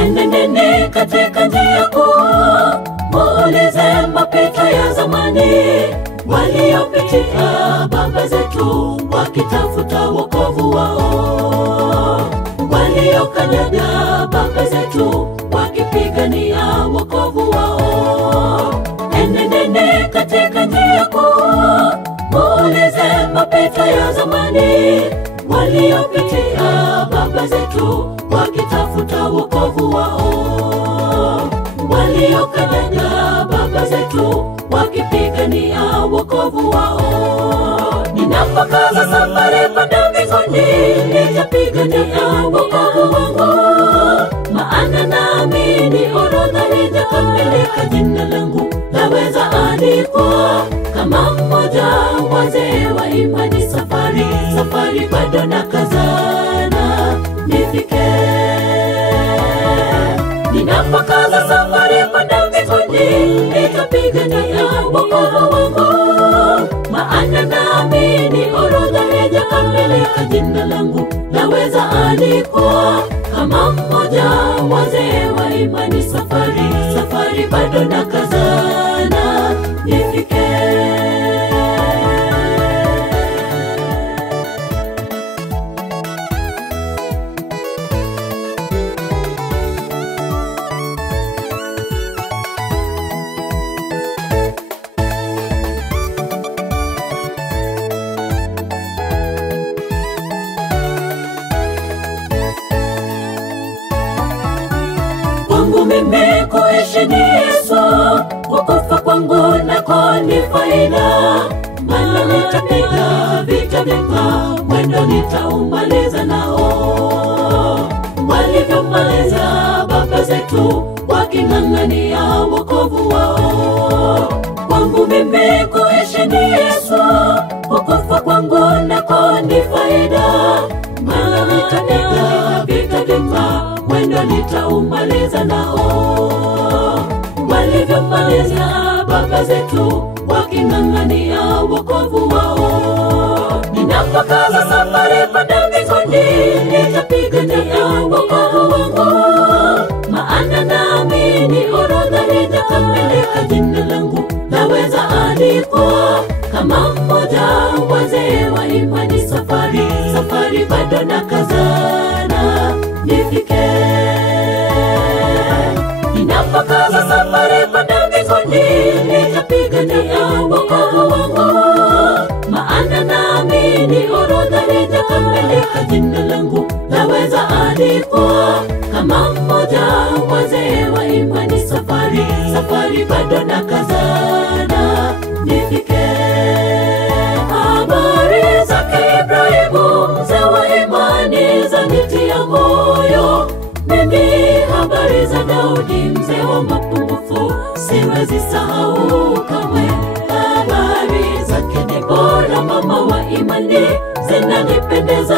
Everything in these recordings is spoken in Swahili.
Enendeni katika njia kuu, muulize mapito ya zamani, waliopitia baba zetu wakitafuta wokovu wao, waliokanyaga baba zetu wakipigania wokovu wao. Enendeni katika njia kuu, muulize mapito ya zamani, waliopitia baba zetu wakitafuta wokovu wao, waliokanyaga baba zetu wakipigania wokovu wao. Ninapokaza safari kwenda mbinguni, nitapigania wokovu wangu, maana naamini orodha haijakamilika, jina langu laweza andikwa kama mmoja wazee wa imani. Safari bado nakazana nifike. Ninapokaza safari kwenda mbinguni, nitapigania wokovu wangu, maana naamini orodha haijakamilika, jina langu laweza andikwa kama mmoja wazee wa imani. Safari bado nakazana nifike. Kwangu mimi kuishi ni Yesu, kukufa kwangu nako ni faida, maana nitapiga vita vyema, mwendo nitaumaliza nao, walivyomaliza baba zetu waking'ang'ania wokovu wao. Kwangu mimi kuishi ni Yesu, kukufa kwangu nako ni faida, maana nitapiga vita vyema, mwendo nitaumaliza nao, walivyomaliza baba zetu waking'ang'ania wokovu wao. Ninapokaza safari kwenda mbinguni, nitapigania wokovu wangu, maana naamini orodha haijakamilika, jina langu laweza andikwa kama mmoja wazee wa imani. Safari bado nakazana nifike. Ninapokaza safari kwenda mbinguni, nitapigania wokovu wangu, maana naamini orodha haijakamilika, jina langu laweza andikwa kama mmoja wazee wa imani. Safari bado nakazana nifike. Habari zake Ibrahimu mzee wa imani zanitia moyo, mimi habari za Daudi mzee wa mapungufu siwezi sahau kamwe. Habari zake Debora mama wa imani zinanipendeza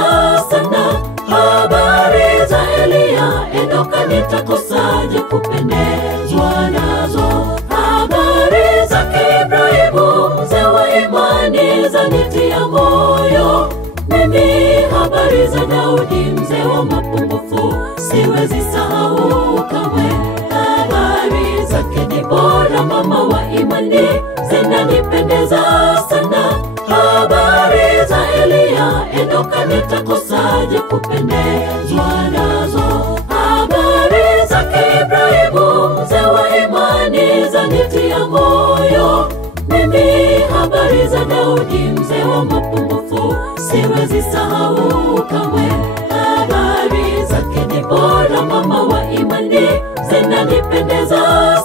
sana, habari za Elia Enoka nitakosaje kupendezwa nazo. Habari zake Ibrahimu mzee wa imani zanitia moyo, mimi habari za Daudi mzee wa mapungufu siwezi sahau kamwe. Habari zake Debora mama wa imani zinanipendeza sana, habari za Elia Enoka nitakosaje kupendezwa nazo. Habari zake Ibrahimu mzee wa imani zanitia moyo, mimi habari za Daudi mzee wa mapungufu siwezi sahau kamwe. Habari zake Debora mama wa imani zinanipendeza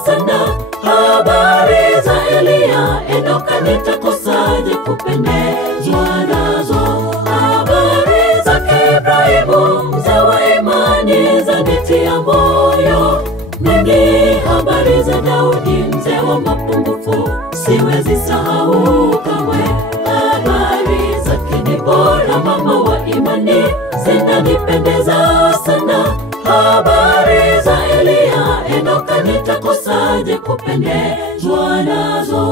sana, habari za Elia Enoka nitakosaje kupendezwa nazo. Habari zake Ibrahimu mzee wa imani zanitia moyo, mimi habari za Daudi mzee wa mapungufu siwezi sahau kamwe. Habari zake Debora mama wa imani zinanipendeza sana, habari za Elia Enoka nitakosaje kupendezwa nazo.